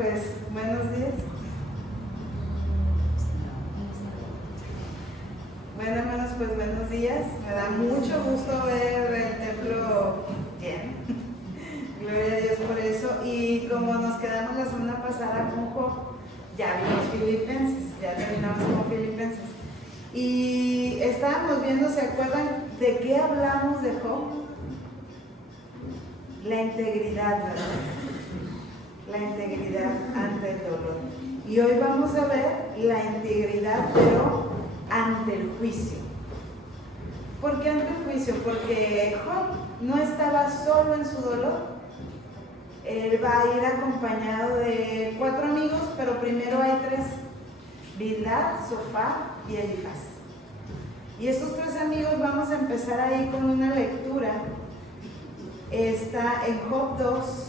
pues buenos días. Bueno, hermanos, pues buenos días. Me da mucho gusto ver el templo lleno. Gloria a Dios por eso. Y como nos quedamos la semana pasada con Job, ya vimos Filipenses, ya terminamos con Filipenses. Y estábamos viendo, ¿se acuerdan de qué hablamos de Job? La integridad, ¿verdad? La integridad ante el dolor. Y hoy vamos a ver la integridad, pero ante el juicio. ¿Por qué ante el juicio? Porque Job no estaba solo en su dolor. Él va a ir acompañado de 4 amigos, pero primero hay 3: Bildad, Zofar y Elifaz. Y estos 3 amigos vamos a empezar ahí con una lectura. Está en Job 2,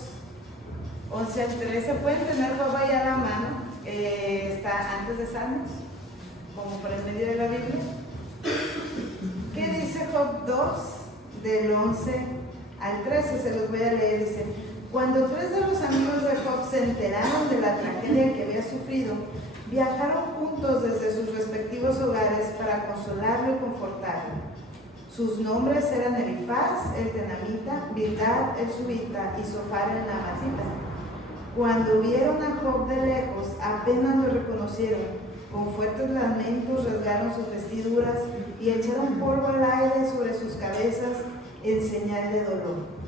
11 al 13. Pueden tener Job ahí a la mano. Está antes de Salmos, como por el medio de la Biblia. ¿Qué dice Job 2, del 11 al 13? Se los voy a leer. Dice: cuando 3 de los amigos de Job se enteraron de la tragedia que había sufrido, viajaron juntos desde sus respectivos hogares para consolarlo y confortarlo. Sus nombres eran Elifaz, el tenamita, Bildad, el subita, y Zofar, el naamatita. Cuando vieron a Job de lejos, apenas lo reconocieron. Con fuertes lamentos rasgaron sus vestiduras y echaron polvo al aire sobre sus cabezas en señal de dolor.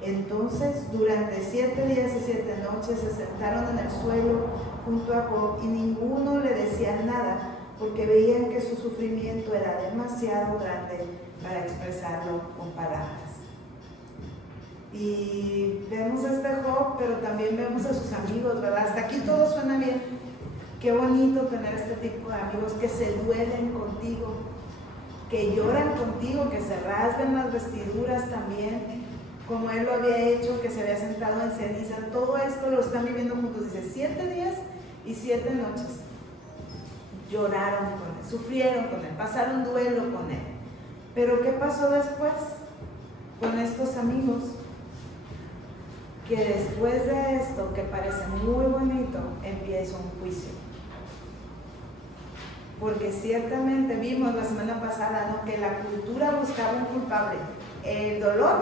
Entonces, durante 7 días y 7 noches se sentaron en el suelo junto a Job y ninguno le decía nada, porque veían que su sufrimiento era demasiado grande para expresarlo con palabras. Y vemos a este Job, pero también vemos a sus amigos, ¿verdad? Hasta aquí todo suena bien. Qué bonito tener este tipo de amigos que se duelen contigo, que lloran contigo, que se rasgan las vestiduras también, como él lo había hecho, que se había sentado en ceniza. Todo esto lo están viviendo juntos. Dice: 7 días y 7 noches. Lloraron con él, sufrieron con él, pasaron duelo con él. Pero ¿qué pasó después con estos amigos? Que después de esto, que parece muy bonito, empieza un juicio. Porque ciertamente vimos la semana pasada, ¿no?, que la cultura buscaba un culpable. El dolor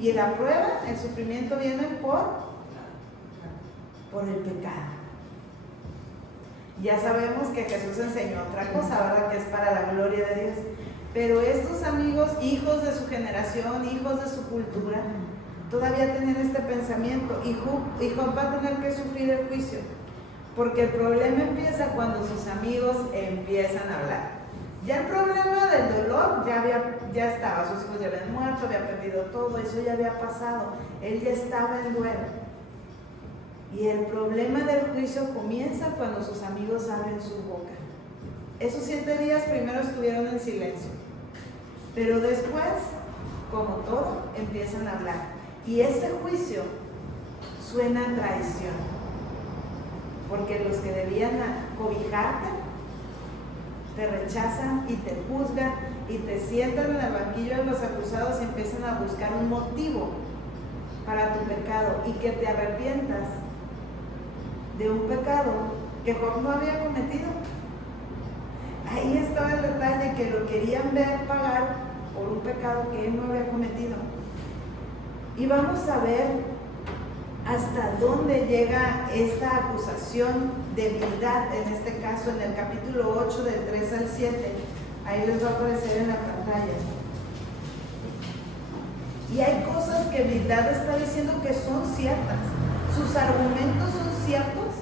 y la prueba, el sufrimiento vienen por el pecado. Ya sabemos que Jesús enseñó otra cosa, ¿verdad?, que es para la gloria de Dios. Pero estos amigos, hijos de su generación, hijos de su cultura, todavía tienen este pensamiento, y Job va a tener que sufrir el juicio, porque el problema empieza cuando sus amigos empiezan a hablar. Ya el problema del dolor ya estaba, sus hijos ya habían muerto, había perdido todo, eso ya había pasado, él ya estaba en duelo. Y el problema del juicio comienza cuando sus amigos abren su boca. Esos 7 días primero estuvieron en silencio, pero después, como todo, empiezan a hablar. Y ese juicio suena a traición, porque los que debían cobijarte te rechazan y te juzgan y te sientan en el banquillo de los acusados y empiezan a buscar un motivo para tu pecado y que te arrepientas de un pecado que Job no había cometido. Ahí estaba el detalle, que lo querían ver pagar por un pecado que él no había cometido. Y vamos a ver hasta dónde llega esta acusación de Bildad, en este caso en el capítulo 8, del 3 al 7. Ahí les va a aparecer en la pantalla. Y hay cosas que Bildad está diciendo que son ciertas. Sus argumentos son ciertos,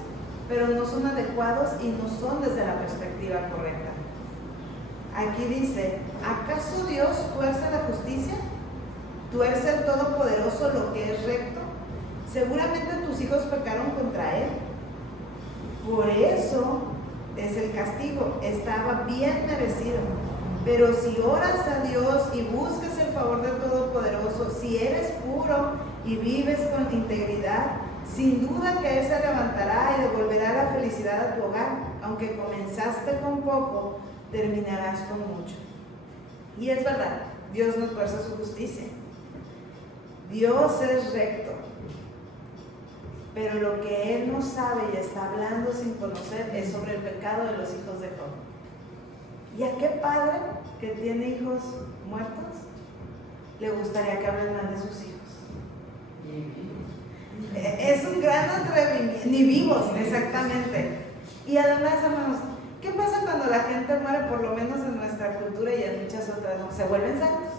pero no son adecuados y no son desde la perspectiva correcta. Aquí dice: ¿acaso Dios tuerce la justicia? ¿Tuerce el Todopoderoso lo que es recto? Seguramente tus hijos pecaron contra Él. Por eso es el castigo, estaba bien merecido. Pero si oras a Dios y buscas el favor del Todopoderoso, si eres puro y vives con integridad, sin duda que Él se levantará y devolverá la felicidad a tu hogar. Aunque comenzaste con poco, terminarás con mucho. Y es verdad, Dios no tuerce su justicia. Dios es recto. pero lo que él no sabe y está hablando sin conocer es sobre el pecado de los hijos de Job. ¿Y a qué padre que tiene hijos muertos le gustaría que hablen mal de sus hijos? Es un gran atrevimiento, ni vivos, exactamente. Y además, hermanos, ¿qué pasa cuando la gente muere, por lo menos en nuestra cultura y en muchas otras? ¿No? ¿Se vuelven santos?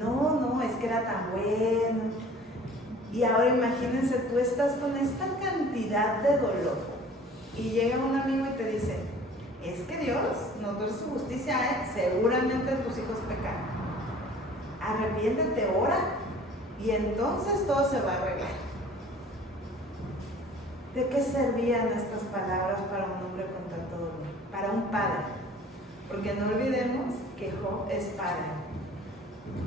No, es que era tan bueno. Y ahora imagínense, tú estás con esta cantidad de dolor y llega un amigo y te dice, es que Dios no tuvo su justicia, seguramente tus hijos pecaron. Arrepiéntete, ora, y entonces todo se va a arreglar. ¿De qué servían estas palabras para un hombre con tanto dolor? Para un padre. Porque no olvidemos que Job es padre.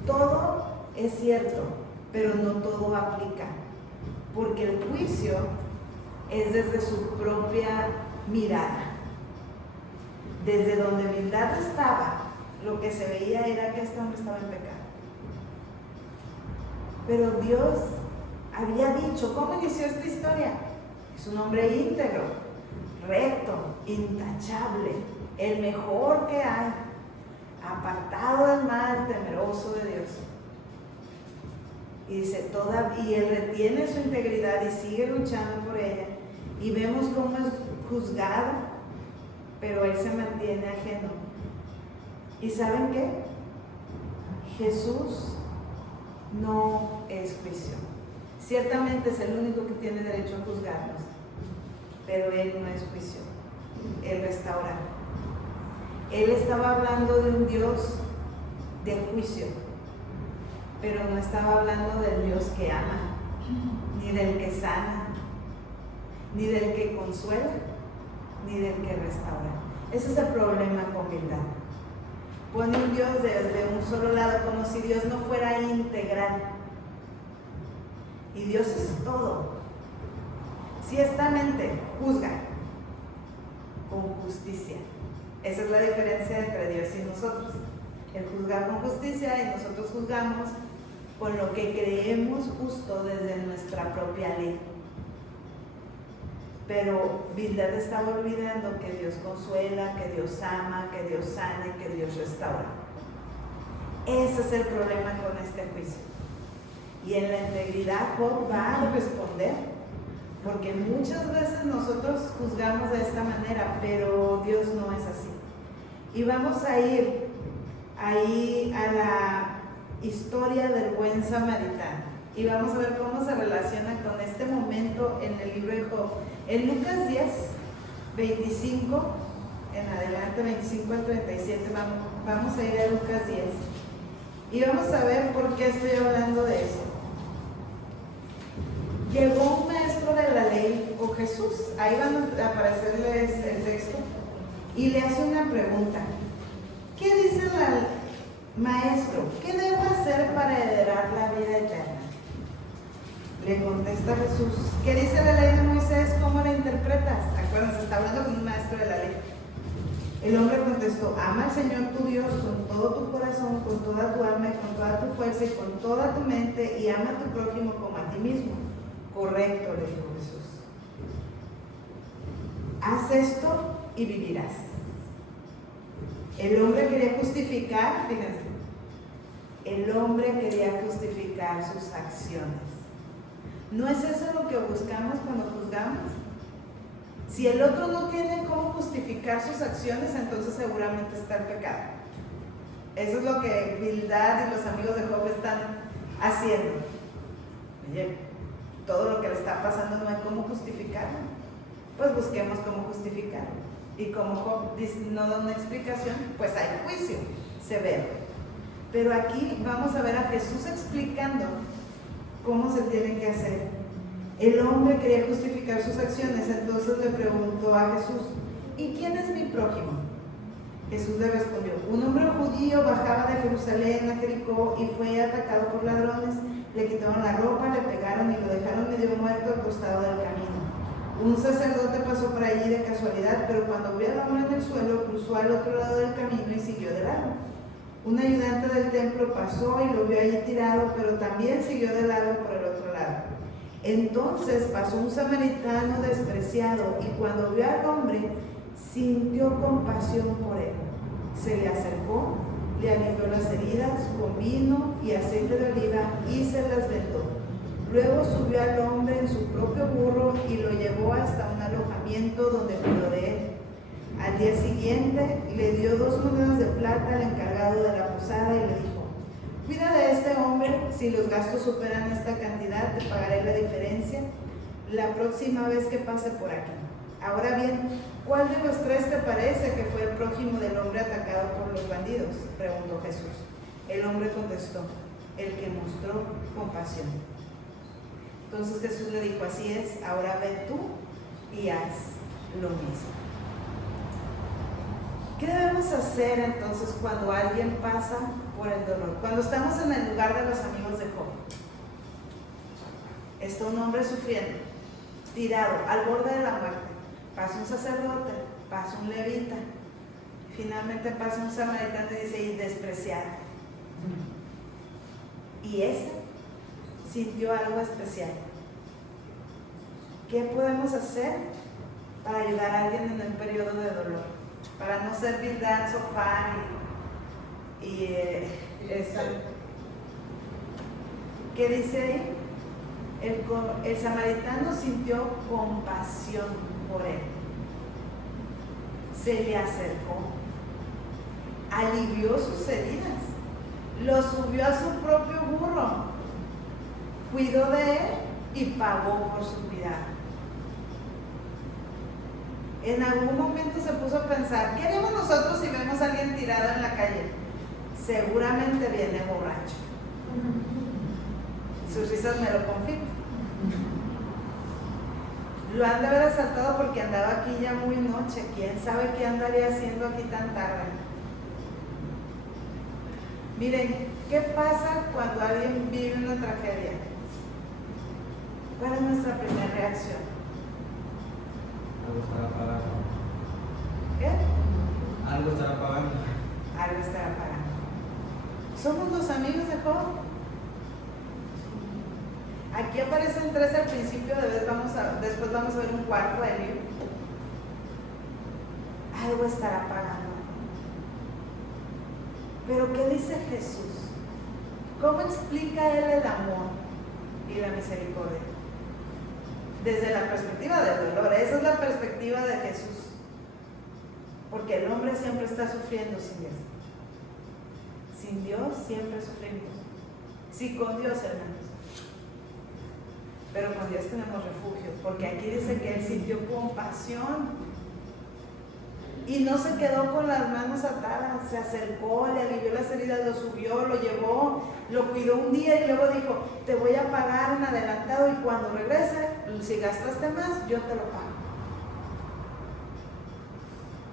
Todo es cierto, pero no todo aplica. Porque el juicio es desde su propia mirada. Desde donde Bildad estaba, lo que se veía era que este hombre estaba en pecado. Pero Dios había dicho, ¿cómo inició esta historia? Es un hombre íntegro, recto, intachable, el mejor que hay, apartado del mal, temeroso de Dios. Y dice, y él retiene su integridad y sigue luchando por ella. Y vemos cómo es juzgado, pero él se mantiene ajeno. ¿Y saben qué? Jesús no es juicio. Ciertamente es el único que tiene derecho a juzgarnos, pero Él no es juicio, Él restaura. Él estaba hablando de un Dios de juicio, pero no estaba hablando del Dios que ama, ni del que sana, ni del que consuela, ni del que restaura. Ese es el problema con Bildad. Pone un Dios de un solo lado, como si Dios no fuera integral. Y Dios es todo. Ciertamente juzga con justicia. Esa es la diferencia entre Dios y nosotros. Él juzga con justicia y nosotros juzgamos con lo que creemos justo desde nuestra propia ley. Pero Bildad estaba olvidando que Dios consuela, que Dios ama, que Dios sana y que Dios restaura. Ese es el problema con este juicio. Y en la integridad Job va a responder, porque muchas veces nosotros juzgamos de esta manera, pero Dios no es así. Y vamos a ir ahí a la historia del buen samaritano. Y vamos a ver cómo se relaciona con este momento en el libro de Job. En Lucas 10, 25, en adelante, 25 al 37, vamos a ir a Lucas 10. Y vamos a ver por qué estoy hablando de esto. Llegó un maestro de la ley, o Jesús, ahí van a aparecerles el texto, y le hace una pregunta. ¿Qué dice el maestro? ¿Qué debo hacer para heredar la vida eterna? Le contesta Jesús, ¿qué dice la ley de Moisés? ¿Cómo la interpretas? Acuérdense, está hablando con un maestro de la ley. El hombre contestó, ama al Señor tu Dios con todo tu corazón, con toda tu alma y con toda tu fuerza y con toda tu mente, y ama a tu prójimo como a ti mismo. Correcto, le dijo Jesús. Haz esto y vivirás. El hombre quería justificar, fíjense, el hombre quería justificar sus acciones. ¿No es eso lo que buscamos cuando juzgamos? Si el otro no tiene cómo justificar sus acciones, entonces seguramente está el pecado. Eso es lo que Bildad y los amigos de Job están haciendo. Oye, todo lo que le está pasando no hay cómo justificarlo. Pues busquemos cómo justificarlo. Y como Job no da una explicación, pues hay juicio severo. Pero aquí vamos a ver a Jesús explicando cómo se tienen que hacer. El hombre quería justificar sus acciones, entonces le preguntó a Jesús, ¿y quién es mi prójimo? Jesús le respondió, un hombre judío bajaba de Jerusalén a Jericó y fue atacado por ladrones, le quitaron la ropa, le pegaron y lo dejaron medio muerto al costado del camino. Un sacerdote pasó por allí de casualidad, pero cuando vio al hombre en el suelo, cruzó al otro lado del camino y siguió de largo. Un ayudante del templo pasó y lo vio allí tirado, pero también siguió de largo por el otro lado. Entonces pasó un samaritano despreciado y cuando vio al hombre, sintió compasión por él. Se le acercó, le alivió las heridas con vino y aceite de oliva y se las vendó. Luego subió al hombre en su propio burro y lo llevó hasta un alojamiento donde cuidó de él. Al día siguiente le dio 2 monedas de plata al encargado de la posada y le dijo: cuida de este hombre, si los gastos superan esta cantidad, te pagaré la diferencia la próxima vez que pase por aquí. Ahora bien, ¿cuál de los 3 te parece que fue el prójimo del hombre atacado por los bandidos?, preguntó Jesús. El hombre contestó: el que mostró compasión. Entonces Jesús le dijo: así es, ahora ve tú y haz lo mismo. ¿Qué debemos hacer entonces cuando alguien pasa por el dolor? Cuando estamos en el lugar de los amigos de Job. Está un hombre sufriendo, tirado, al borde de la muerte. Pasa un sacerdote, pasa un levita, finalmente pasa un samaritano y dice: y despreciado. Y ese sintió algo especial. ¿Qué podemos hacer para ayudar a alguien en el periodo de dolor? Para no ser Bildad, Sofá ¿qué dice ahí? El samaritano sintió compasión por él. Se le acercó, alivió sus heridas, lo subió a su propio burro, cuidó de él y pagó por su cuidado. En algún momento se puso a pensar: ¿qué haremos nosotros si vemos a alguien tirado en la calle? Seguramente viene borracho. Sus risas me lo confirman. Lo han de haber asaltado porque andaba aquí ya muy noche. ¿Quién sabe qué andaría haciendo aquí tan tarde? Miren, ¿qué pasa cuando alguien vive una tragedia? ¿Cuál es nuestra primera reacción? Algo estará pagando. ¿Qué? Algo estará pagando. Algo estará pagando. ¿Somos los amigos de Job? Aquí aparecen 3 al principio, después vamos a ver un cuarto del libro. Algo estará pagando. Pero ¿qué dice Jesús? ¿Cómo explica él el amor y la misericordia? Desde la perspectiva del dolor. Esa es la perspectiva de Jesús. Porque el hombre siempre está sufriendo sin Dios. Sin Dios siempre sufrimos. Sí, con Dios, hermanos. Pero con Dios tenemos refugio. Porque aquí dice que él sintió compasión. Y no se quedó con las manos atadas. Se acercó, le alivió las heridas, lo subió, lo llevó, lo cuidó un día y luego dijo: te voy a pagar en adelantado y cuando regrese, si gastaste más, yo te lo pago.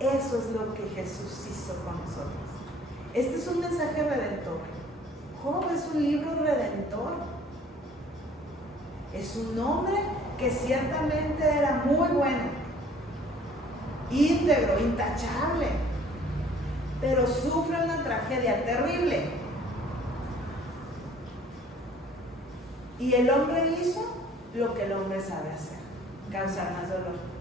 Eso es lo que Jesús hizo con nosotros. Este es un mensaje redentor. Job es un libro redentor. Es un hombre que ciertamente era muy bueno, íntegro, intachable, pero sufre una tragedia terrible. Y el hombre hizo lo que el hombre sabe hacer: causar más dolor.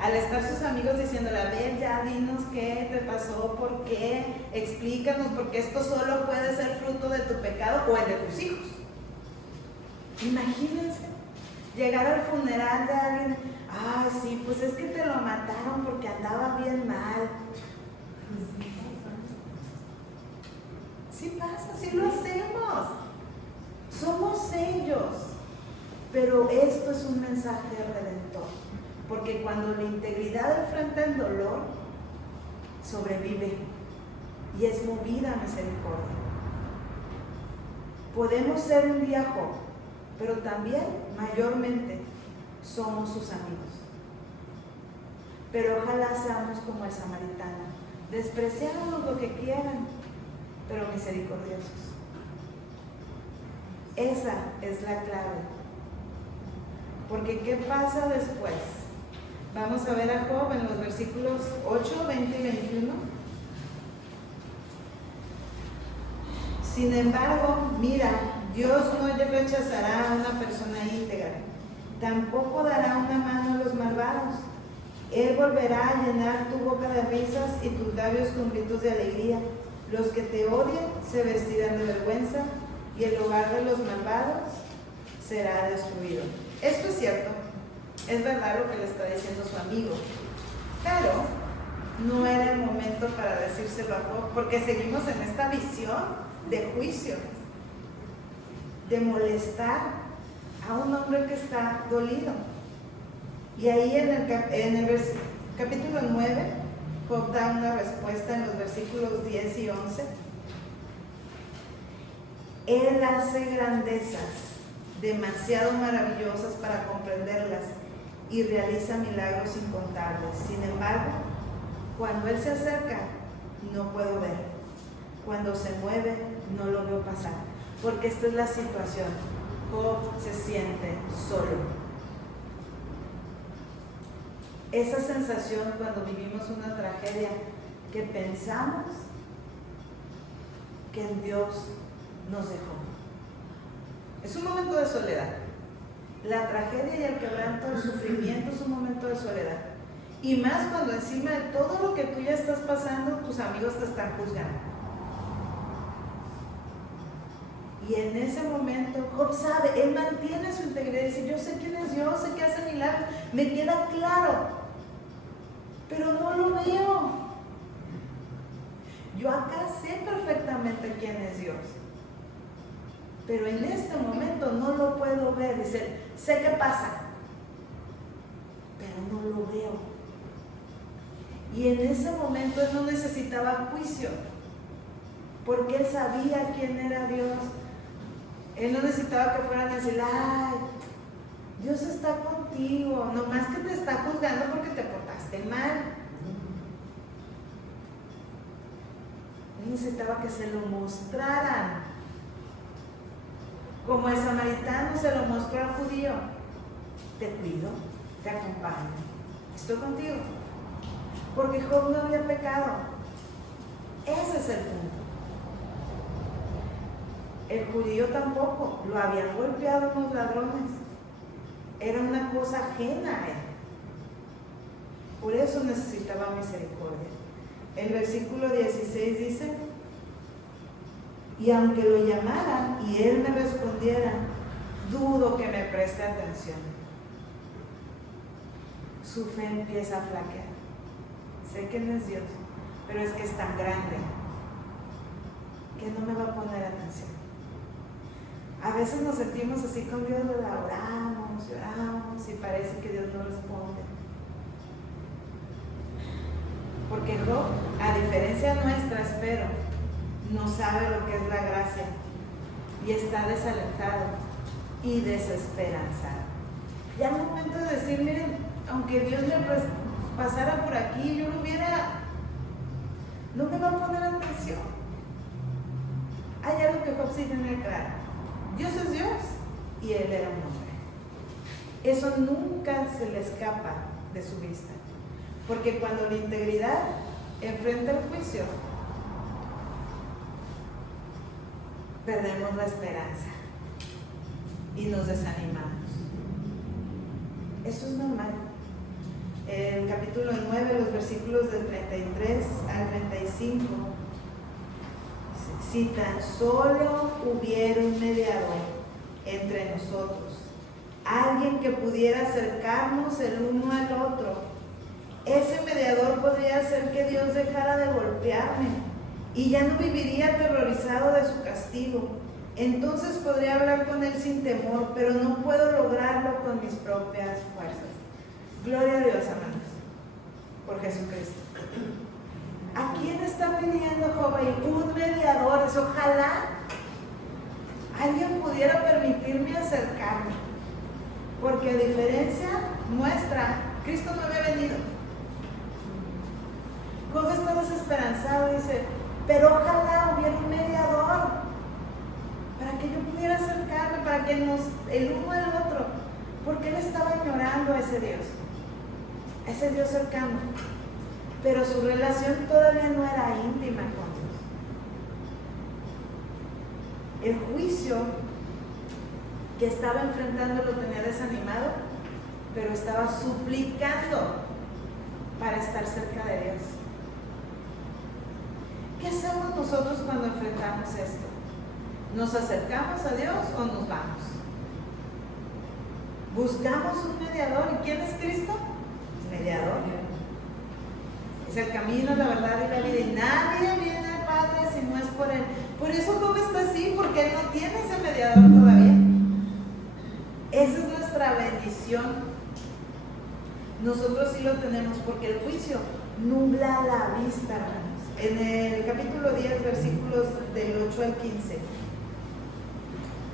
Al estar sus amigos diciéndole: a ver, ya dinos qué te pasó, por qué, explícanos, porque esto solo puede ser fruto de tu pecado o el de tus hijos. Imagínense llegar al funeral de alguien: ah, sí, pues es que te lo mataron porque andaba bien mal. Sí pasa, sí lo hacemos. Somos ellos. Pero esto es un mensaje redentor. Porque cuando la integridad enfrenta el dolor, sobrevive y es movida a misericordia. Podemos ser un día Job, pero también, mayormente, somos sus amigos. Pero ojalá seamos como el samaritano, despreciamos lo que quieran, pero misericordiosos. Esa es la clave. Porque ¿qué pasa después? Vamos a ver a Job en los versículos 8, 20 y 21. Sin embargo, mira, Dios no rechazará a una persona íntegra, tampoco dará una mano a los malvados. Él volverá a llenar tu boca de risas y tus labios con gritos de alegría. Los que te odien se vestirán de vergüenza y el hogar de los malvados será destruido. Esto es cierto, es verdad lo que le está diciendo su amigo, pero no era el momento para decírselo a Job, porque seguimos en esta visión de juicio, de molestar a un hombre que está dolido. Y ahí en el capítulo 9, Job da una respuesta en los versículos 10 y 11. Él hace grandezas demasiado maravillosas para comprenderlas y realiza milagros incontables. Sin embargo, cuando Él se acerca, no puedo ver. Cuando se mueve, no lo veo pasar. Porque esta es la situación. Job se siente solo. Esa sensación cuando vivimos una tragedia, que pensamos que en Dios nos dejó. Es un momento de soledad. La tragedia y el quebranto, el sufrimiento es un momento de soledad. Y más cuando encima de todo lo que tú ya estás pasando, tus amigos te están juzgando. Y en ese momento, Job sabe, él mantiene su integridad y dice: yo sé quién es Dios, sé que hace milagros, me queda claro, pero no lo veo. Yo acá sé perfectamente quién es Dios, pero en este momento no lo puedo ver. Dice: sé qué pasa, pero no lo veo. Y en ese momento él no necesitaba juicio, porque él sabía quién era Dios. Él no necesitaba que fueran a decir: ay, Dios está contigo, nomás que te está juzgando porque te portaste mal. Él necesitaba que se lo mostraran, como el samaritano se lo mostró al judío: te cuido, te acompaño, estoy contigo. Porque Job no había pecado. Ese es el punto. El judío tampoco, lo habían golpeado unos ladrones. Era una cosa ajena a él. Por eso necesitaba misericordia. El versículo 16 dice: y aunque lo llamaran y él me respondiera, dudo que me preste atención. Su fe empieza a flaquear. Sé que no es Dios, pero es que es tan grande que no me va a poner atención. A veces nos sentimos así con Dios, oramos, lloramos y parece que Dios no responde. Porque Job, a diferencia nuestra, espero, no sabe lo que es la gracia y está desalentado y desesperanzado. Ya al momento de decir: miren, aunque Dios me pasara por aquí, yo no me va a poner atención. Hay algo que Job sí tenía claro: Dios es Dios y Él era un hombre. Eso nunca se le escapa de su vista, porque cuando la integridad enfrenta el juicio, perdemos la esperanza y nos desanimamos. Eso es normal. En el capítulo 9, los versículos del 33 al 35, si tan solo hubiera un mediador entre nosotros, alguien que pudiera acercarnos el uno al otro, ese mediador podría hacer que Dios dejara de golpearme y ya no viviría aterrorizado de su castigo. Entonces podría hablar con Él sin temor, pero no puedo lograrlo con mis propias fuerzas. Gloria a Dios, hermanos, por Jesucristo. ¿A quién está pidiendo Job ahí? Un mediador. Ojalá alguien pudiera permitirme acercarme, porque a diferencia nuestra, Cristo no había venido. Job está desesperanzado, dice: pero ojalá hubiera un mediador para que yo pudiera acercarme, para que el uno al otro, porque él estaba ignorando a ese Dios cercano, pero su relación todavía no era íntima con Dios. El juicio que estaba enfrentando lo tenía desanimado, pero estaba suplicando para estar cerca de Dios. ¿Qué hacemos nosotros cuando enfrentamos esto? ¿Nos acercamos a Dios o nos vamos? Buscamos un mediador. ¿Y quién es Cristo? Mediador. Es el camino, la verdad y la vida. Y nadie viene al Padre si no es por Él. Por eso Job está así, porque Él no tiene ese mediador todavía. Esa es nuestra bendición. Nosotros sí lo tenemos, porque el juicio nubla la vista, hermanos. En el capítulo 10, versículos del 8 al 15.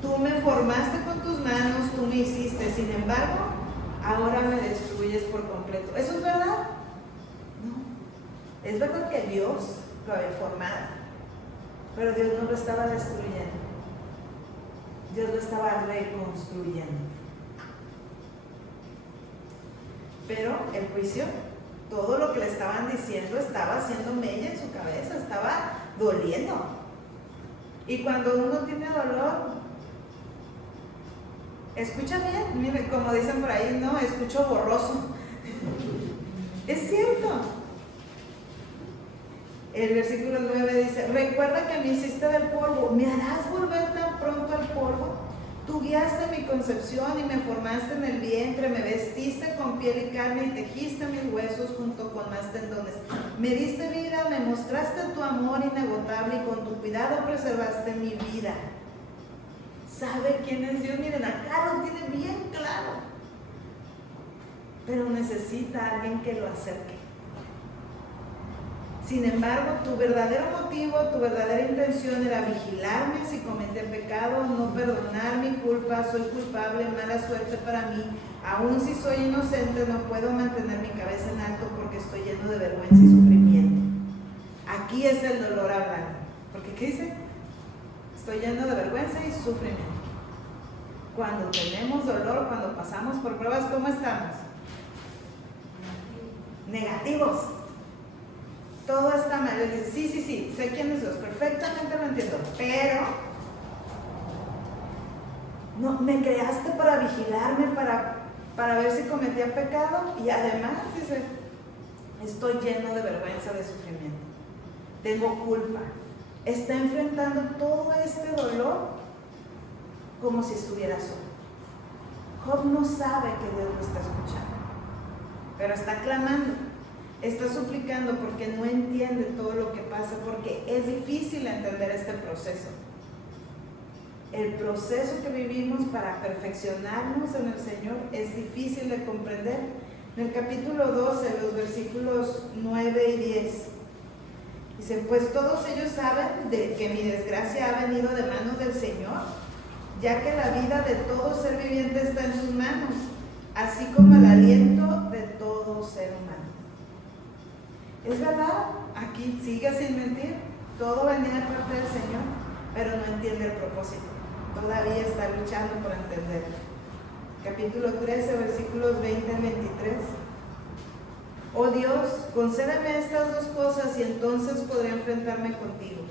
Tú me formaste con tus manos, tú me hiciste, sin embargo, ahora me destruyes por completo. ¿Eso es verdad? No. Es verdad que Dios lo había formado, pero Dios no lo estaba destruyendo. Dios lo estaba reconstruyendo. Pero el juicio, todo lo que le estaban diciendo estaba haciendo mella en su cabeza, estaba doliendo. Y cuando uno tiene dolor, escucha bien, mire, como dicen por ahí, no, escucho borroso. Es cierto. El versículo 9 dice: recuerda que me hiciste del polvo, ¿me harás volver tan pronto al polvo? Tú guiaste mi concepción y me formaste en el vientre, me vestiste con piel y carne y tejiste mis huesos junto con más tendones. Me diste vida, me mostraste tu amor inagotable y con tu cuidado preservaste mi vida. ¿Sabe quién es Dios? Miren, acá lo tiene bien claro, pero necesita a alguien que lo acerque. Sin embargo, tu verdadero motivo, tu verdadera intención era vigilarme si cometí pecado, no perdonar mi culpa, soy culpable, mala suerte para mí. Aún si soy inocente, no puedo mantener mi cabeza en alto porque estoy lleno de vergüenza y sufrimiento. Aquí es el dolor hablando. Porque ¿qué dice? Estoy lleno de vergüenza y sufrimiento. Cuando tenemos dolor, cuando pasamos por pruebas, ¿cómo estamos? Negativos. Todo está mal. Él dice: sí, sé quién es Dios, perfectamente lo entiendo, pero no, me creaste para vigilarme, para ver si cometía pecado, y además dice: estoy lleno de vergüenza, de sufrimiento, tengo culpa. Está enfrentando todo este dolor como si estuviera solo. Job no sabe que Dios lo está escuchando, pero está clamando. Está suplicando porque no entiende todo lo que pasa, porque es difícil entender este proceso. El proceso que vivimos para perfeccionarnos en el Señor es difícil de comprender. En el capítulo 12, los versículos 9 y 10, dice: pues todos ellos saben de que mi desgracia ha venido de manos del Señor, ya que la vida de todo ser viviente está en sus manos, así como el aliento de todo ser humano. Es verdad, aquí sigue sin mentir, todo venía de parte del Señor, pero no entiende el propósito, todavía está luchando por entenderlo. Capítulo 13, versículos 20 al 23. Oh Dios, concédeme estas dos cosas y entonces podré enfrentarme contigo.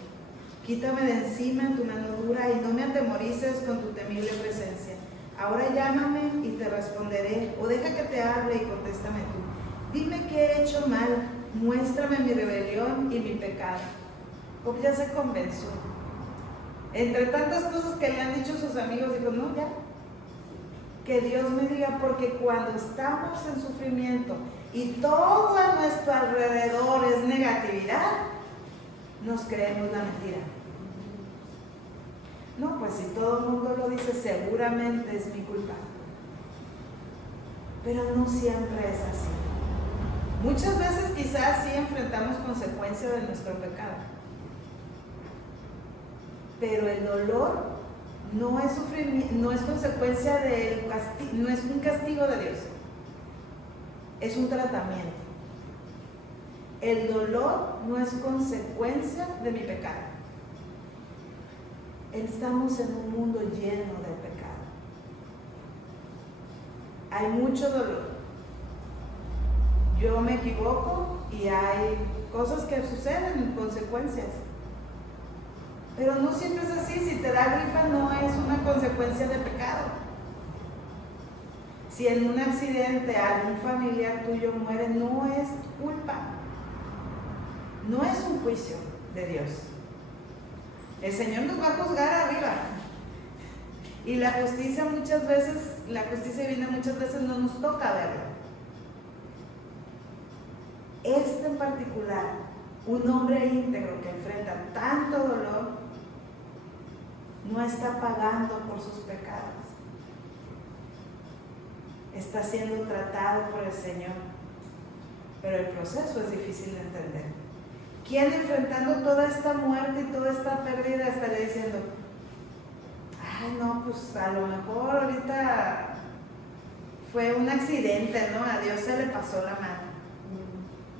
Quítame de encima tu mano dura y no me atemorices con tu temible presencia. Ahora llámame y te responderé, o deja que te hable y contéstame tú. Dime qué he hecho mal. Muéstrame mi rebelión y mi pecado. Job ya se convenció. Entre tantas cosas que le han dicho sus amigos, dijo: no, ya. Que Dios me diga, porque cuando estamos en sufrimiento y todo a nuestro alrededor es negatividad, nos creemos la mentira. No, pues si todo el mundo lo dice, seguramente es mi culpa. Pero no siempre es así. Muchas veces quizás sí enfrentamos consecuencias de nuestro pecado, pero el dolor no es sufrimiento, no es consecuencia del castigo, no es un castigo de Dios, es un tratamiento. El dolor no es consecuencia de mi pecado. Estamos en un mundo lleno de pecado. Hay mucho dolor. Yo me equivoco y hay cosas que suceden, consecuencias. Pero no siempre es así. Si te da gripa no es una consecuencia de pecado. Si en un accidente algún familiar tuyo muere, no es tu culpa. No es un juicio de Dios. El Señor nos va a juzgar arriba. Y la justicia divina muchas veces no nos toca verla. Este en particular, un hombre íntegro que enfrenta tanto dolor, no está pagando por sus pecados. Está siendo tratado por el Señor. Pero el proceso es difícil de entender. ¿Quién enfrentando toda esta muerte y toda esta pérdida estaría diciendo: ay, no, pues a lo mejor ahorita fue un accidente, ¿no? A Dios se le pasó la mano?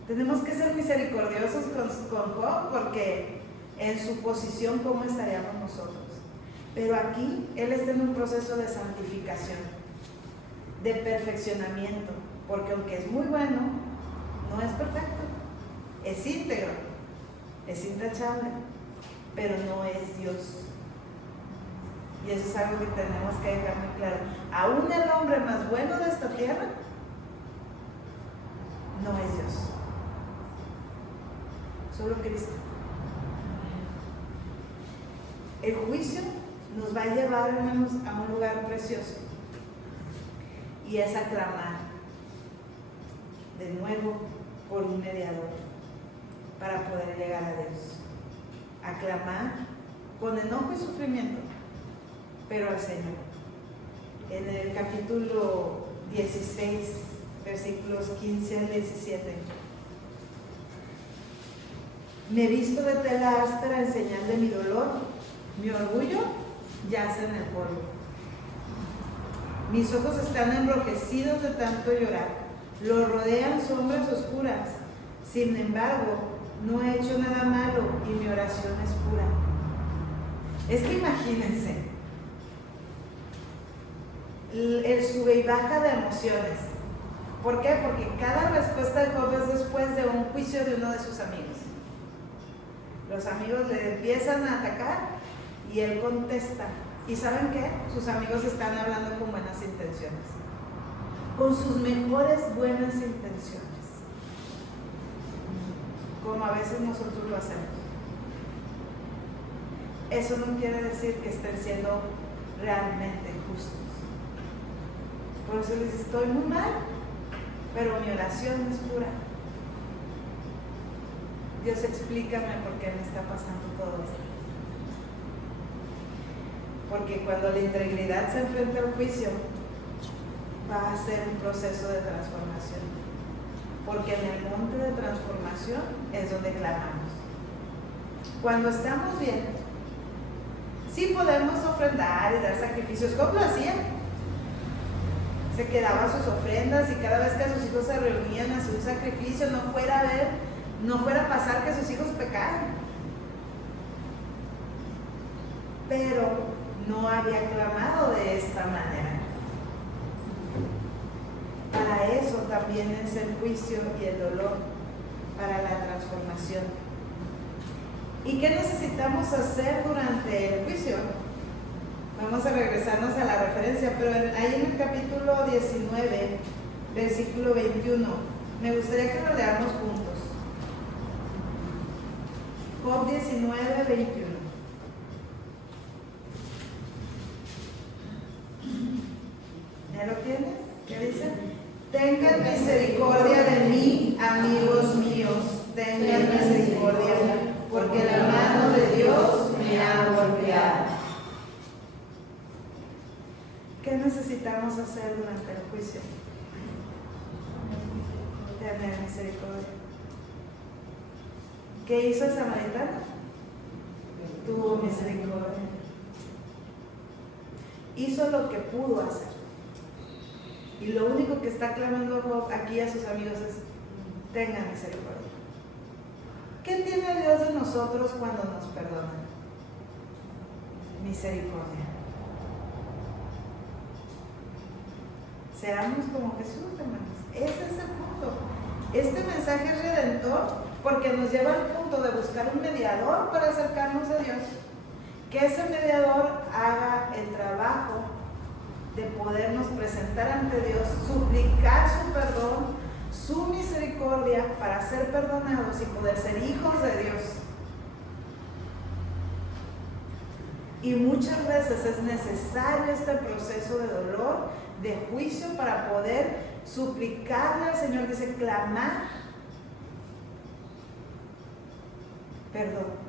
Tenemos que ser misericordiosos con Job, porque en su posición, ¿cómo estaríamos nosotros? Pero aquí él está en un proceso de santificación, de perfeccionamiento, porque aunque es muy bueno, no es perfecto, es íntegro, es intachable, pero no es Dios. Y eso es algo que tenemos que dejar muy claro. Aún el hombre más bueno de esta tierra no es Dios, solo Cristo. El juicio nos va a llevar, hermanos, a un lugar precioso, y es a clamar de nuevo por un mediador para poder llegar a Dios. A clamar con enojo y sufrimiento, pero al Señor. En el capítulo 16, versículos 15 al 17. Me visto de tela áspera en señal de mi dolor, mi orgullo yace en el polvo. Mis ojos están enrojecidos de tanto llorar, lo rodean sombras oscuras. Sin embargo, no he hecho nada malo y mi oración es pura. Es que imagínense el sube y baja de emociones. ¿Por qué? Porque cada respuesta de Job es después de un juicio de uno de sus amigos. Los amigos le empiezan a atacar y él contesta. ¿Y saben qué? Sus amigos están hablando con buenas intenciones, con sus mejores buenas intenciones, como a veces nosotros lo hacemos. Eso no quiere decir que estén siendo realmente justos. Por eso les digo, estoy muy mal, pero mi oración es pura. Dios, explícame por qué me está pasando todo esto. Porque cuando la integridad se enfrenta al juicio, va a ser un proceso de transformación. Porque en el monte de transformación es donde clamamos. Cuando estamos bien, sí podemos ofrendar y dar sacrificios. Job lo hacía. Se quedaba sus ofrendas y cada vez que sus hijos se reunían hacía un sacrificio, no fuera a pasar que sus hijos pecaran. Pero no había clamado de esta manera. Para eso también es el juicio y el dolor, para la transformación. ¿Y qué necesitamos hacer durante el juicio? Vamos a regresarnos a la referencia, pero ahí en el capítulo 19, versículo 21, me gustaría que lo leamos juntos. Job 19, 21. ¿Ya lo tienes? ¿Qué dice? Tengan misericordia de mí, amigos míos, tengan misericordia, porque la mano de Dios me ha golpeado. ¿Qué necesitamos hacer durante el juicio? Tener misericordia. ¿Qué hizo el samaritano? Tuvo misericordia. Hizo lo que pudo hacer. Y lo único que está clamando Job aquí a sus amigos es: tengan misericordia. ¿Qué tiene Dios de nosotros cuando nos perdona? Misericordia. Seamos como Jesús, hermanos. Ese es el punto. Este mensaje es redentor porque nos lleva al punto de buscar un mediador para acercarnos a Dios. Que ese mediador haga el trabajo de podernos presentar ante Dios, suplicar su perdón, su misericordia para ser perdonados y poder ser hijos de Dios. Y muchas veces es necesario este proceso de dolor, de juicio, para poder suplicarle al Señor, dice, clamar perdón.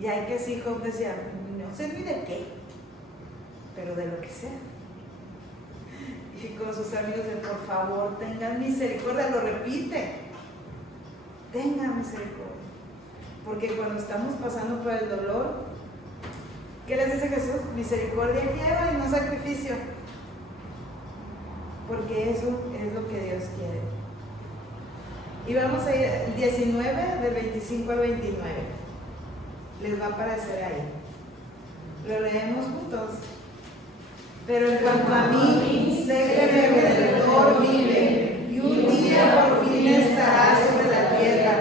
Y hay que decir, Job decía, no sé ni de qué, pero de lo que sea. Y con sus amigos de, por favor, tengan misericordia, lo repite, tengan misericordia. Porque cuando estamos pasando por el dolor, ¿qué les dice Jesús? Misericordia quiero y no sacrificio. Porque eso es lo que Dios quiere. Y vamos a ir 19, del 25 al 29. Les va a aparecer ahí. Lo leemos juntos. Pero en cuanto a mí, sé que mi Redentor vive, y un día por fin estará sobre la tierra.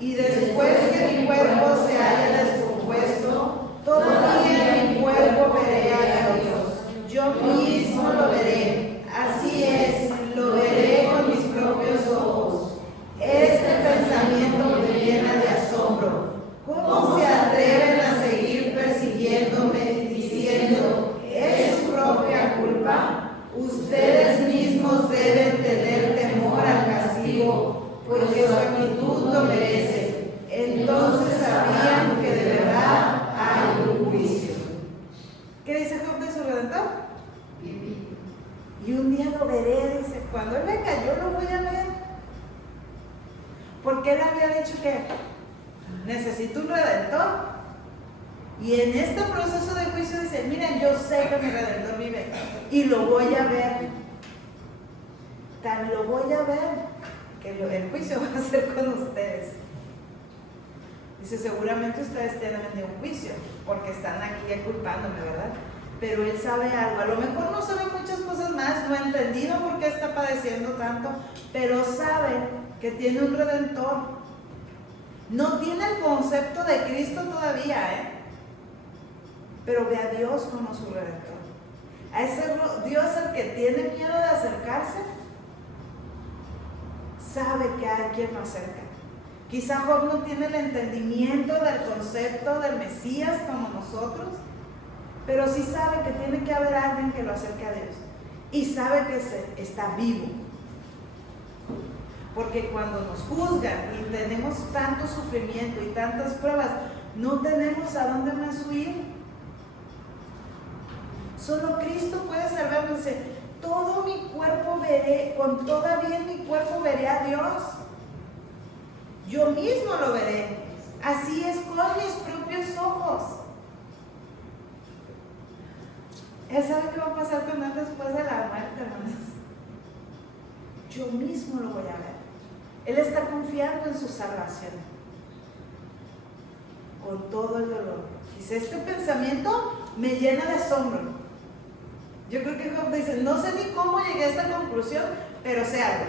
Y después que mi cuerpo se haya descompuesto, todavía en mi cuerpo veré a Dios. Yo mismo lo veré. Así es, lo veré con mis propios ojos. Este pensamiento me llena de asombro. ¿Cómo se atreven a seguir persiguiéndome diciendo, es su propia culpa? Ustedes mismos deben tener temor al castigo, porque su actitud lo merece. Entonces sabían que de verdad hay un juicio. ¿Qué dice Job de su Redentor? Y un día lo veré, dice, cuando Él venga yo lo voy a ver. Porque Él había dicho que necesito un Redentor. Y en este proceso de juicio dice, miren, yo sé que mi Redentor vive y lo voy a ver. Tan lo voy a ver que el juicio va a ser con ustedes. Dice, seguramente ustedes tienen un juicio porque están aquí ya culpándome, ¿verdad? Pero Él sabe algo. A lo mejor no sabe muchas cosas más, no ha entendido por qué está padeciendo tanto, pero sabe que tiene un Redentor. No tiene el concepto de Cristo todavía, pero ve a Dios como su Redentor. A ese Dios al que tiene miedo de acercarse, sabe que hay quien lo acerca. Quizá Job no tiene el entendimiento del concepto del Mesías como nosotros, pero sí sabe que tiene que haber alguien que lo acerque a Dios. Y sabe que está vivo. Porque cuando nos juzgan y tenemos tanto sufrimiento y tantas pruebas, no tenemos a dónde más huir. Solo Cristo puede salvarnos. Dice, todo mi cuerpo veré, con todavía en mi cuerpo veré a Dios. Yo mismo lo veré. Así es, con mis propios ojos. Él sabe qué va a pasar con él después de la muerte, hermanos. Yo mismo lo voy a ver. Él está confiando en su salvación. Con todo el dolor. Dice, este pensamiento me llena de asombro. Yo creo que Job dice, no sé ni cómo llegué a esta conclusión, pero sé algo.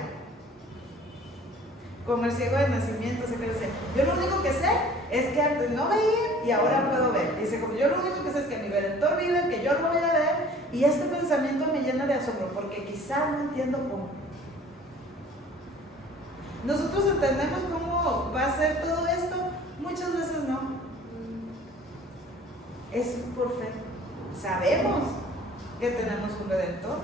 Como el ciego de nacimiento, yo lo único que sé es que antes no veía y ahora puedo ver. Dice, como yo lo único que sé es que mi Redentor vive, que yo lo voy a ver, y este pensamiento me llena de asombro, porque quizá no entiendo cómo. ¿Nosotros entendemos cómo va a ser todo esto? Muchas veces no. Es por fe. Sabemos que tenemos un Redentor,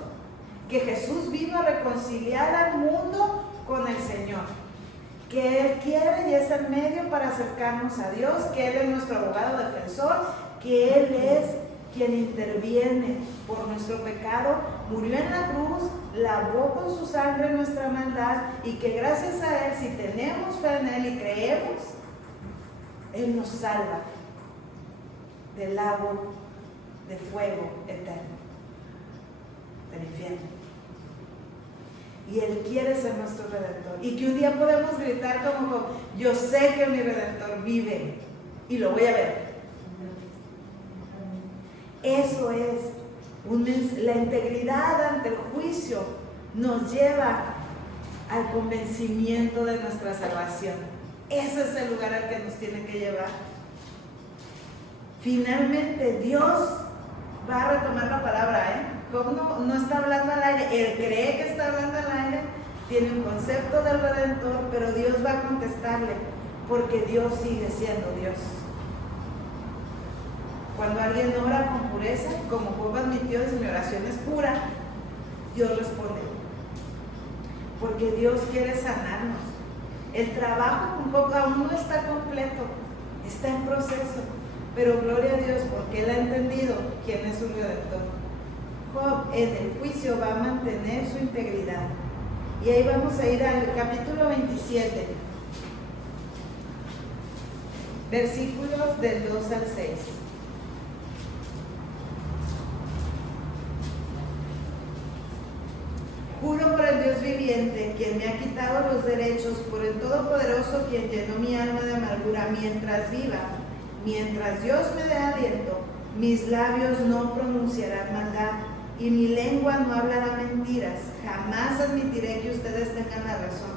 que Jesús vino a reconciliar al mundo con el Señor, que Él quiere y es el medio para acercarnos a Dios, que Él es nuestro abogado defensor, que Él es quien interviene por nuestro pecado, murió en la cruz, lavó con su sangre nuestra maldad, y que gracias a Él, si tenemos fe en Él y creemos, Él nos salva del lago de fuego eterno, del infierno. Y Él quiere ser nuestro Redentor. Y que un día podemos gritar como Job, yo sé que mi Redentor vive y lo voy a ver. Eso es, la integridad ante el juicio nos lleva al convencimiento de nuestra salvación. Ese es el lugar al que nos tiene que llevar. Finalmente Dios va a retomar la palabra, Job no está hablando al aire, él cree que está hablando al aire, tiene un concepto del Redentor, pero Dios va a contestarle, porque Dios sigue siendo Dios. Cuando alguien ora con pureza, como Job admitió, dice, mi oración es pura, Dios responde, porque Dios quiere sanarnos. El trabajo con Job aún no está completo, está en proceso, pero gloria a Dios porque Él ha entendido quién es su Redentor. Job en el juicio va a mantener su integridad. Y ahí vamos a ir al capítulo 27, versículos del 2 al 6. Juro por el Dios viviente, quien me ha quitado los derechos, por el Todopoderoso, quien llenó mi alma de amargura mientras viva, mientras Dios me dé aliento, mis labios no pronunciarán maldad y mi lengua no hablará mentiras. Jamás admitiré que ustedes tengan la razón.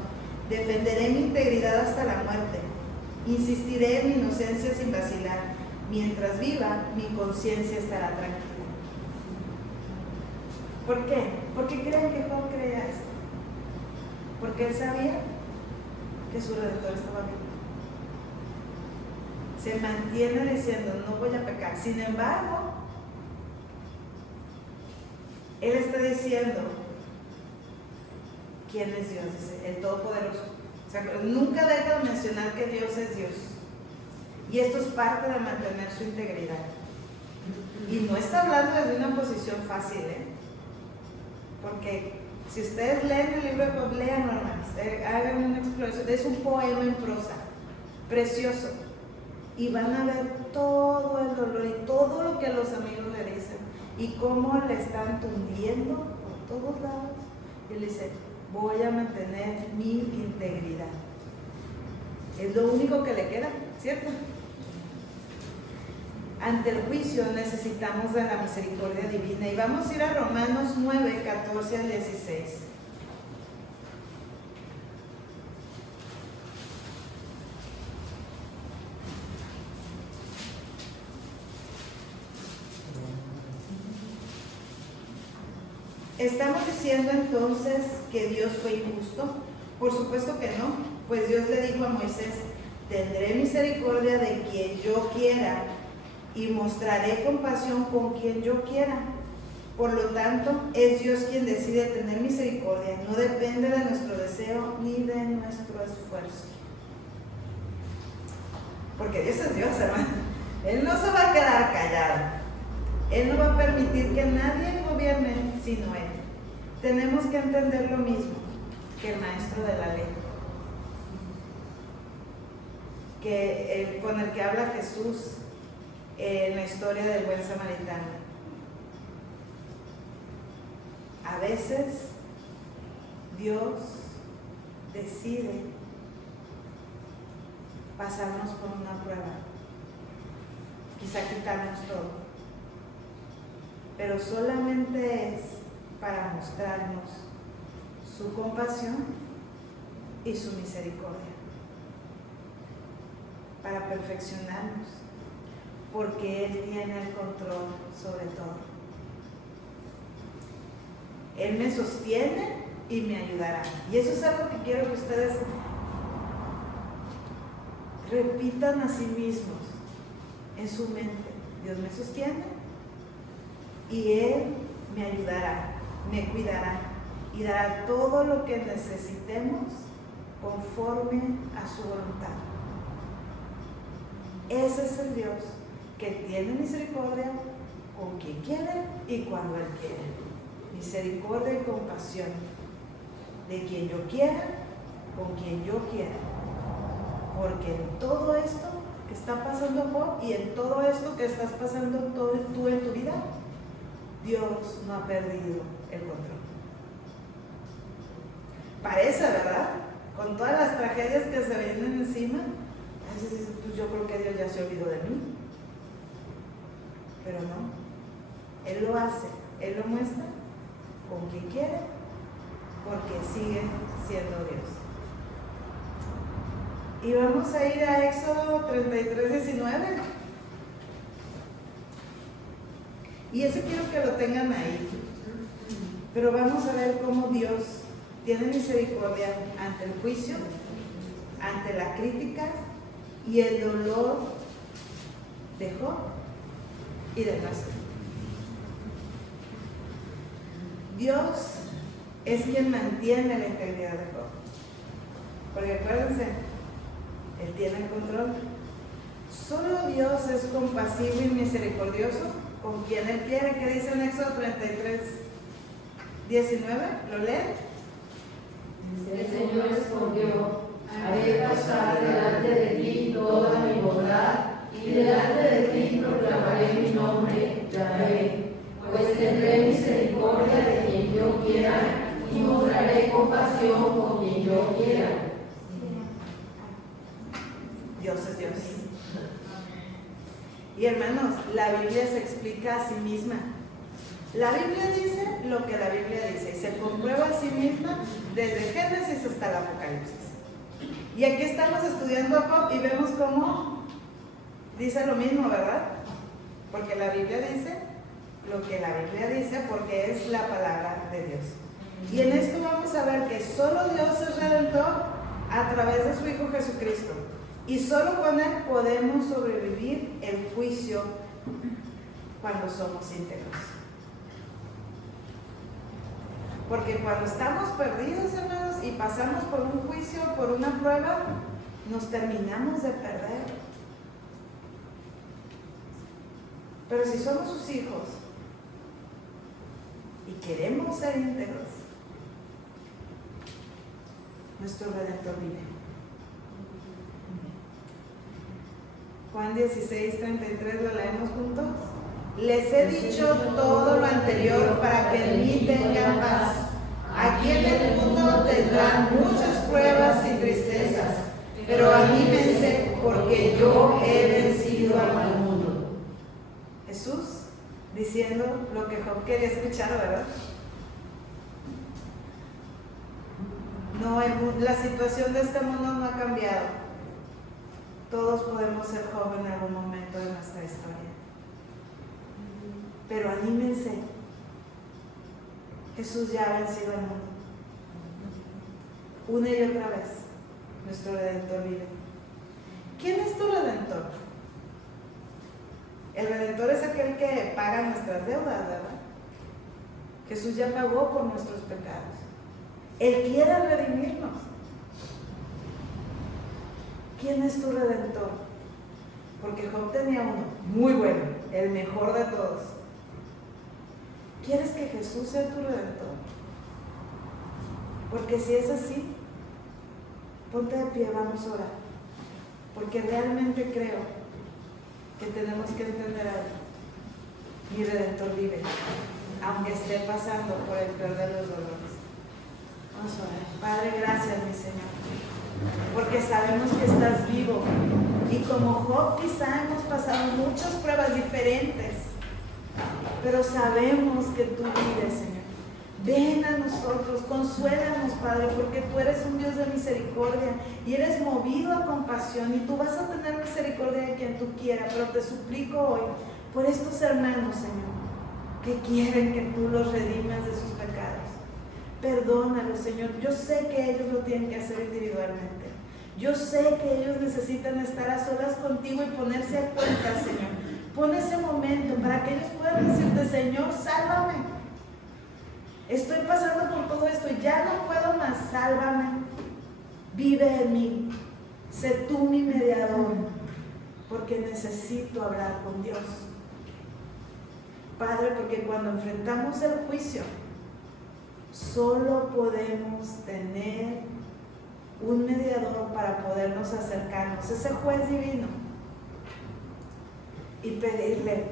Defenderé mi integridad hasta la muerte. Insistiré en mi inocencia sin vacilar. Mientras viva, mi conciencia estará tranquila. ¿Por qué? ¿Por qué creen que Job creía esto? Porque él sabía que su Redentor estaba vivo. Se mantiene diciendo, no voy a pecar. Sin embargo, él está diciendo, ¿quién es Dios? Dice, el Todopoderoso. O sea, nunca deja de mencionar que Dios es Dios. Y esto es parte de mantener su integridad. Y no está hablando desde una posición fácil, porque si ustedes leen el libro de Job, léanlo, hermanos, hagan una exploración. Es un poema en prosa, precioso. Y van a ver todo el dolor y todo lo que los amigos le dicen y cómo le están tundiendo por todos lados. Y él dice, voy a mantener mi integridad. Es lo único que le queda, ¿cierto? Ante el juicio necesitamos de la misericordia divina. Y vamos a ir a Romanos 9, 14 al 16. ¿Estamos diciendo entonces que Dios fue injusto? Por supuesto que no, pues Dios le dijo a Moisés, tendré misericordia de quien yo quiera y mostraré compasión con quien yo quiera. Por lo tanto, es Dios quien decide tener misericordia, no depende de nuestro deseo ni de nuestro esfuerzo. Porque Dios es Dios, hermano. Él no se va a quedar callado. Él no va a permitir que nadie gobierne sino Él. Tenemos que entender lo mismo que el maestro de la ley, con el que habla Jesús en la historia del buen samaritano. A veces Dios decide pasarnos por una prueba, quizá quitarnos todo, pero solamente es para mostrarnos su compasión y su misericordia, para perfeccionarnos, porque Él tiene el control sobre todo. Él me sostiene y me ayudará. Y eso es algo que quiero que ustedes repitan a sí mismos en su mente. Dios me sostiene y Él me ayudará, me cuidará y dará todo lo que necesitemos conforme a su voluntad. Ese es el Dios que tiene misericordia con quien quiere y cuando Él quiere. Misericordia y compasión de quien yo quiera, con quien yo quiera. Porque en todo esto que está pasando Job y en todo esto que estás pasando tú en tu vida, Dios no ha perdido el control. Parece, ¿verdad? Con todas las tragedias que se vienen encima, a veces dices, pues yo creo que Dios ya se olvidó de mí. Pero no, Él lo hace, Él lo muestra con quien quiere, porque sigue siendo Dios. Y vamos a ir a Éxodo 33, 19. Y eso quiero que lo tengan ahí. Pero vamos a ver cómo Dios tiene misericordia ante el juicio, ante la crítica y el dolor de Job y de nuestro. Dios es quien mantiene la integridad de Job. Porque acuérdense, Él tiene el control. Solo Dios es compasivo y misericordioso con quien Él quiere. ¿Qué dice en Éxodo 33, 19? ¿Lo leen? El Señor respondió: haré pasar delante de ti toda mi bondad, y delante de ti proclamaré mi nombre, Yahvé, pues tendré misericordia de quien yo quiera y mostraré compasión con quien yo quiera. Dios es Dios. Y hermanos, la Biblia se explica a sí misma. La Biblia dice lo que la Biblia dice y se comprueba a sí misma desde Génesis hasta el Apocalipsis. Y aquí estamos estudiando a Job y vemos cómo dice lo mismo, ¿verdad? Porque la Biblia dice lo que la Biblia dice, porque es la palabra de Dios. Y en esto vamos a ver que solo Dios es redentor a través de su Hijo Jesucristo. Y solo con Él podemos sobrevivir el juicio cuando somos íntegros. Porque cuando estamos perdidos, hermanos, y pasamos por un juicio, por una prueba, nos terminamos de perder. Pero si somos sus hijos y queremos ser íntegros, nuestro Redentor vive. Juan 16, 33, ¿lo leemos juntos? Les he dicho todo lo anterior para que en mí tengan paz. Aquí en el mundo tendrán muchas pruebas y tristezas, pero anímense porque yo he vencido al mundo. Jesús diciendo lo que Job quería escuchar, ¿verdad? No, la situación de este mundo no ha cambiado. Todos podemos ser Job en algún momento de nuestra historia. Pero anímense. Jesús ya ha vencido al mundo. Una y otra vez, nuestro Redentor vive. ¿Quién es tu Redentor? El Redentor es aquel que paga nuestras deudas, ¿verdad? Jesús ya pagó por nuestros pecados. Él quiere redimirnos. ¿Quién es tu Redentor? Porque Job tenía uno muy bueno, el mejor de todos. ¿Quieres que Jesús sea tu Redentor? Porque si es así, ponte de pie, vamos a orar. Porque realmente creo que tenemos que entender algo. Mi Redentor vive, aunque esté pasando por el peor de los dolores. Vamos a orar. Padre, gracias, mi Señor, porque sabemos que estás vivo. Y como Job, quizá hemos pasado muchas pruebas diferentes, pero sabemos que tú vives, Señor. Ven a nosotros, consuélanos, Padre, porque tú eres un Dios de misericordia y eres movido a compasión, y tú vas a tener misericordia de quien tú quieras. Pero te suplico hoy por estos hermanos, Señor, que quieren que tú los redimas de sus pecados. Perdónalos, Señor. Yo sé que ellos lo tienen que hacer individualmente. Yo sé que ellos necesitan estar a solas contigo y ponerse a cuenta, Señor. Pon ese momento para que ellos puedan decirte: Señor, sálvame. Estoy pasando por todo esto, ya no puedo más, sálvame. Vive en mí. Sé tú mi mediador, porque necesito hablar con Dios. Padre, porque cuando enfrentamos el juicio, solo podemos tener un mediador para podernos acercarnos, ese juez divino, y pedirle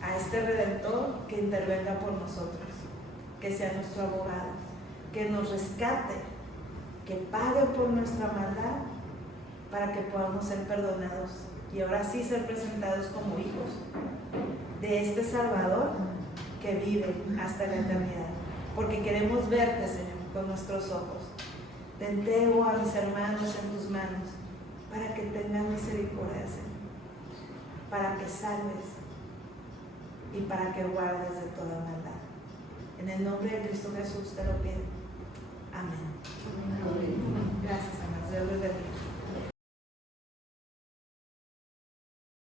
a este Redentor que intervenga por nosotros, que sea nuestro abogado, que nos rescate, que pague por nuestra maldad, para que podamos ser perdonados y ahora sí ser presentados como hijos de este Salvador que vive hasta la eternidad. Porque queremos verte, Señor, con nuestros ojos. Te entrego a mis hermanos en tus manos, para que tengas misericordia, Señor, para que salves, y para que guardes de toda maldad. En el nombre de Cristo Jesús te lo pido. Amén. Amén.